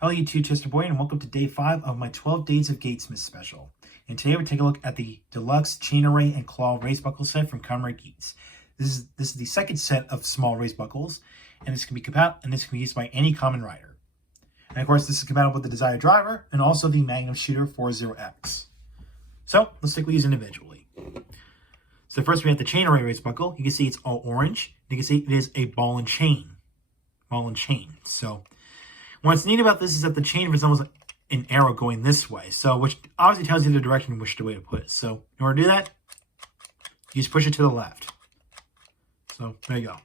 Hello YouTube, Chester Boy, and welcome to day 5 of my 12 Days of GEATSmas special. And today we're taking a look at the deluxe chain array and claw race buckle set from Kamen Geats. This is the second set of small race buckles, and this can be used by any Kamen rider. And of course, this is compatible with the desired driver and also the Magnum Shooter 40X. So let's take these individually. So first we have the chain array race buckle. You can see it's all orange. You can see it is a ball and chain. So what's neat about this is that the chain resembles an arrow going this way, so which obviously tells you the direction in which the way to put it. So in order to do that, you just push it to the left. So there you go.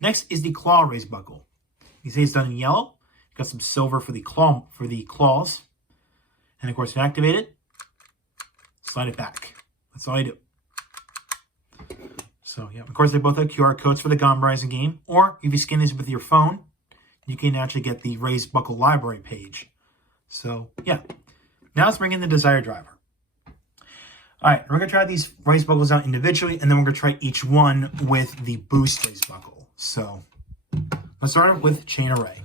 Next is the claw race buckle. You see it's done in yellow. Got some silver for the claws, and of course, to activate it, slide it back. That's all you do. So yeah, of course, they both have QR codes for the Ganbarizing game, or if you scan this with your phone, you can actually get the race buckle library page. So yeah, now let's bring in the desired driver. All right, we're gonna try these race buckles out individually, and then we're gonna try each one with the boost race buckle. So let's start with chain array.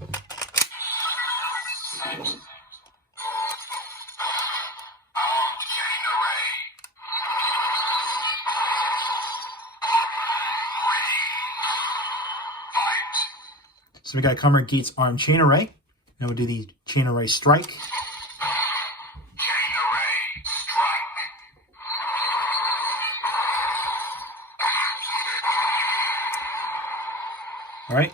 So we got Kamen Geats arm chain array. Now we'll do the chain array strike. Chain array strike. All right.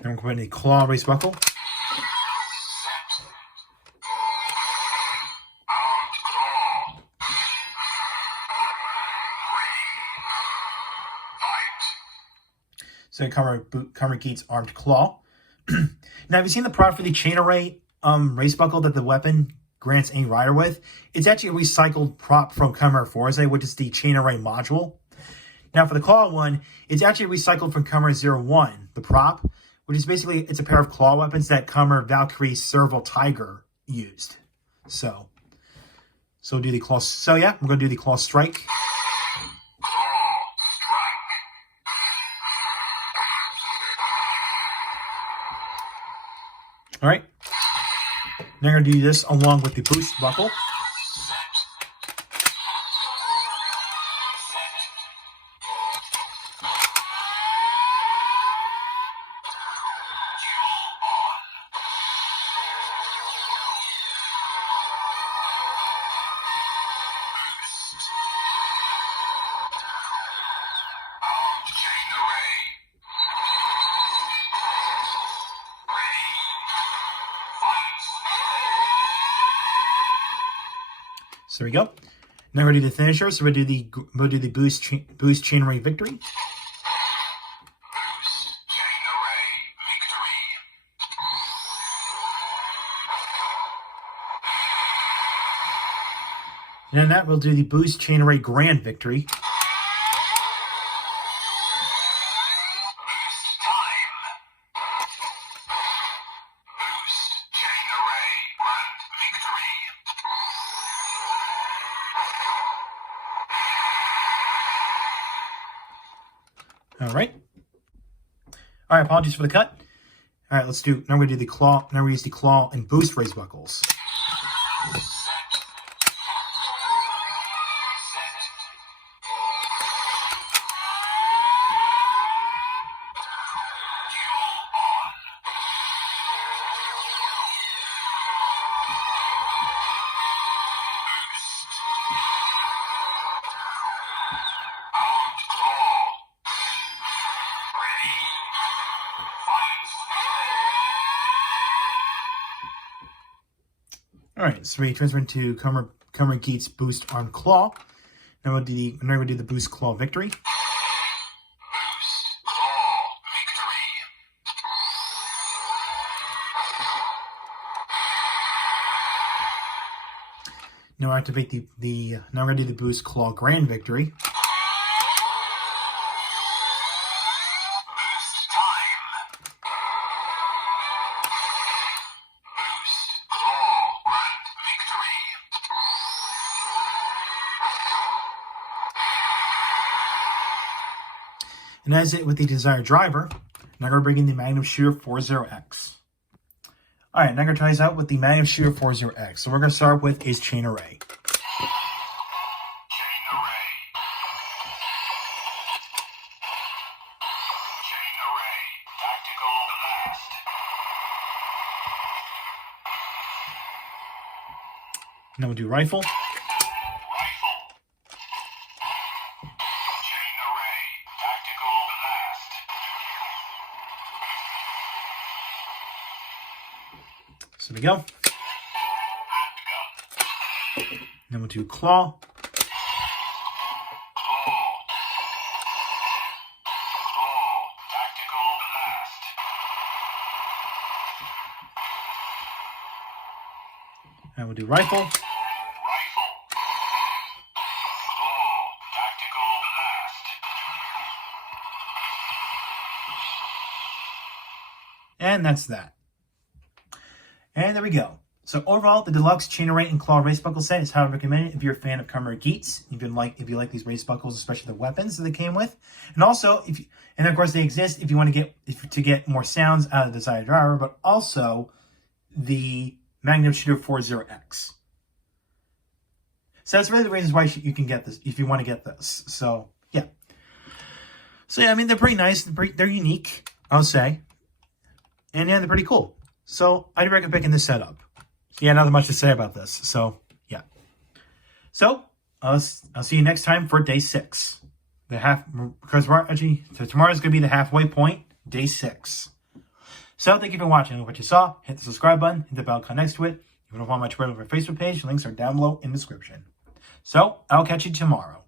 Then we're going to the claw race buckle. So Kamen Geats armed claw. Now, have you seen the prop for the chain array race buckle that the weapon grants any rider with? It's actually a recycled prop from Kamen Force, which is the chain array module. Now, for the claw one, it's actually recycled from Kamen 01, the prop, which is basically, it's a pair of claw weapons that Kamen Valkyrie Serval Tiger used. So do the claw. So yeah, we're going to do the claw strike. All right, now I'm going to do this along with the boost buckle. So there we go. Now we're going to do the finisher. So we'll do the boost chain array victory. Boost chain array victory. And then that we'll do the boost chain array grand victory. All right. All right, apologies for the cut. All right, now we're going to do the claw. Now we use the claw and boost race buckles. All right, so we transfer into Kamen Geats boost arm claw. Now we'll do the boost claw victory. Boost claw victory. Now we'll activate now we're gonna do the boost claw grand victory. And as it with the desired driver, Now I'm going to bring in the Magnum Shooter 40X. Alright, now I'm going to try this out with the Magnum Shooter 40X. So we're going to start with his chain array. Chain array. Chain array. Tactical blast. Now we'll do rifle. Rifle. Chain array. Tactical blast. So there we go. Handgun. Then we'll do claw. Claw. Claw. Tactical blast. And we'll do rifle. Rifle. Claw. Tactical blast. And that's that. And there we go. So overall, the deluxe chain array and claw race buckle set is highly recommended if you're a fan of Kamen Geats. If you like these race buckles, especially the weapons that they came with, and also and of course they exist if you want to get more sounds out of the desired driver, but also the Magnum Shooter 40X. So that's really the reasons why you can get this if you want to get this. So yeah. So yeah, I mean they're pretty nice. They're unique, I'll say, and yeah, they're pretty cool. So I'd recommend picking this setup. Yeah, not that much to say about this. So yeah. So I'll see you next time for day 6. Because tomorrow's gonna be the halfway point, day 6. So thank you for watching. What you saw, hit the subscribe button, hit the bell icon next to it. If you want to follow my Twitter or Facebook page, links are down below in the description. So I'll catch you tomorrow.